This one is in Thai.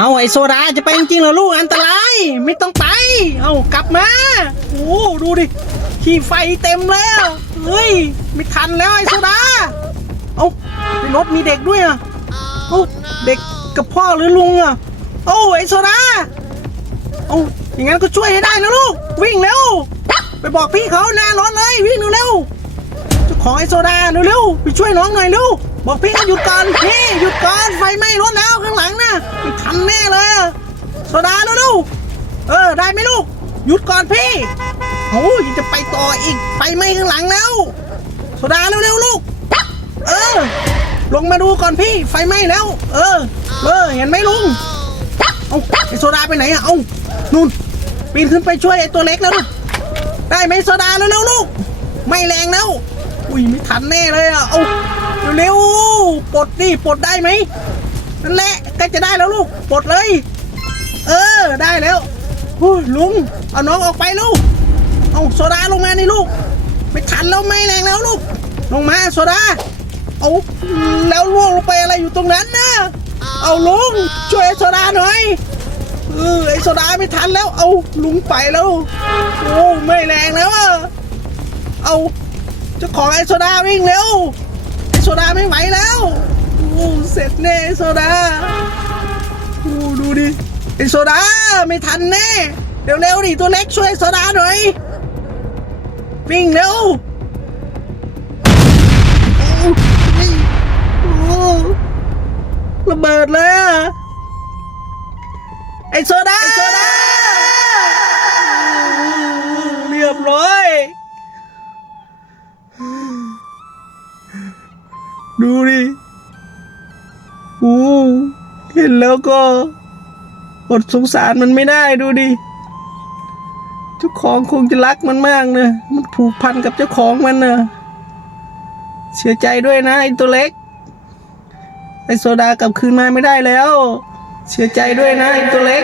เอาไอโซดาจะไปจริงๆเหรอลูกอันตรายไม่ต้องไป เอากลับมาโอ้ดูดิขี้ไฟเต็มแล้วเฮ้ยไม่ทันแล้วไอโซดาเอาในรถมีเด็กด้วยอะเอาเด็กกับพ่อหรือลุงอะโอ้ไอโซดาเอาอย่างนั้นก็ช่วยให้ได้นะลูกวิ่งเร็วไปบอกพี่เขาหน้ารถเลยวิ่งเร็วๆเจ้า ของไอโซดาเร็วๆไปช่วยน้องหน่อยเร็วบอกพี่ให้หยุดก่อนพี่หยุดก่อนไฟไหม้รถแล้วข้างหลังนะไม่ทันแน่เลยอะโซดาเร็วๆเออได้ไหมลูกหยุดก่อนพี่โอ้ยงจะไปต่ออีกไฟไหม้ข้างหลังแล้วโซดาเร็วๆลูกเออ ลงมาดูก่อนพี่ไฟไหม้แล้ว เออ เออ เห็นไหมลุงเอาไอโซดาไปไหนอะเอานู่นปีนขึ้นไปช่วยไอตัวเล็กแล้วลูกได้ไหมโซดาเร็วๆลูก อุ้ยไม่ทันแน่เลยอะเอาเร็วๆปลดนี่ปลดได้ไหมนั่นแหละใกล้จะได้แล้วลูกปลดเลย เออได้แล้วอุ้ยลุงเอาน้องออกไปลูกเอาโซดาลงมานี่ลูก ไม่ทันแล้วไม่แรงแล้วลูก ลงมาโซดาเอาแล้วล่วงลงไปอะไรอยู่ตรงนั้นนะเอาลุงช่วยโซดาหน่อยเออไอโซดาไม่ทันแล้ว เอาลุงไปแล้วโอ้ไม่แรงแล้วอะเอา เจ้าของไอโซดาวิ่งเร็วไอโซดาไม่ไหวแล้วโอ้เสร็จแน่ไอโซดาโอ้ดูดิไอโซดาไม่ทันแน่เร็วๆดิตัวเล็กช่วยโซดาหน่อยวิ่งเร็วโอ้ระเบิดเลยอะไอโซดาไอโซดา ดูดิโอ้เห็นแล้วก็อดสงสารมันไม่ได้ดูดิ เจ้าของคงจะรักมันมากเนะมันผูกพันกับเจ้าของมันนะเสียใจด้วยนะไอ้ตัวเล็ก ไอโซดากลับคืนมาไม่ได้แล้ว เสียใจด้วยนะไอตัวเล็ก